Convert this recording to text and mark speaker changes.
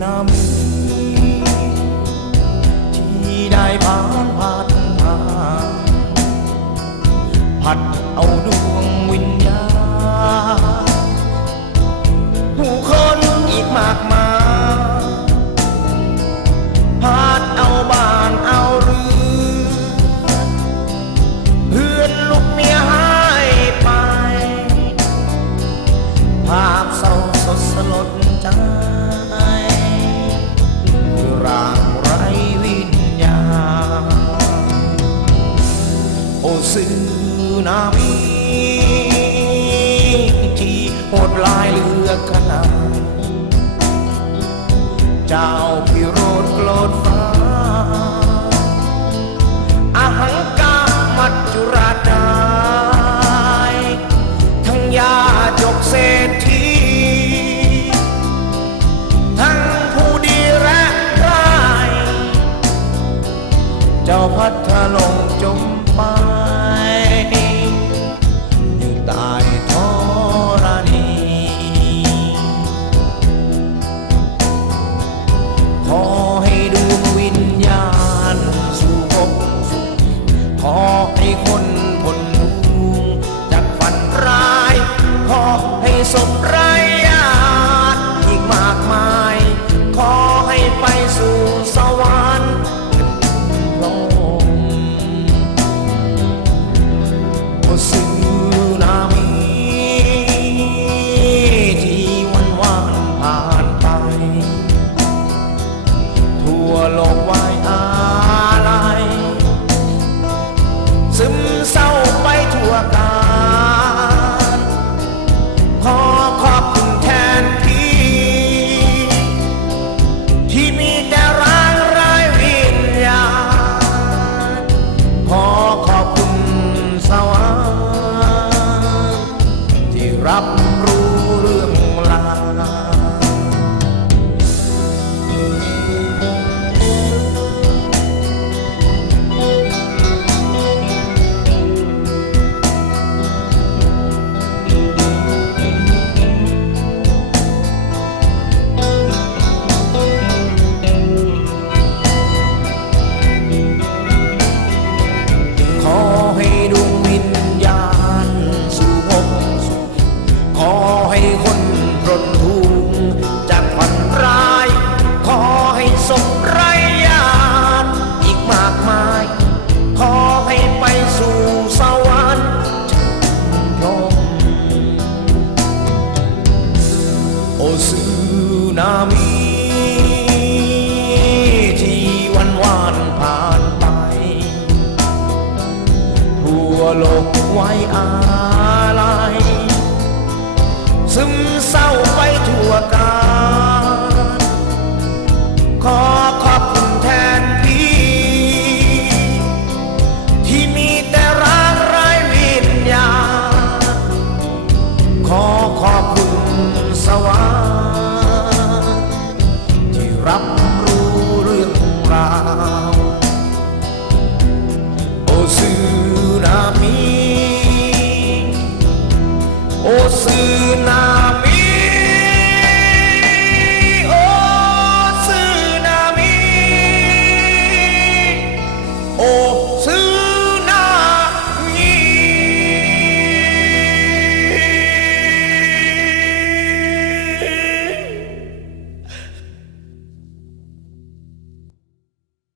Speaker 1: นามิที่ได้ผ่านผ่านทางผัดเอาดวงวิญญาผู้คนอีกมากมายผัดเอาบ้านเอาเรือเพื่อนลูกเมียหายไป ภาพเศร้าสดสลด สึนามิที่โหดลายเลือกขนาดเจ้า die. รับรู้เรื่อง ซึมเศร้าไปทั่วการขอ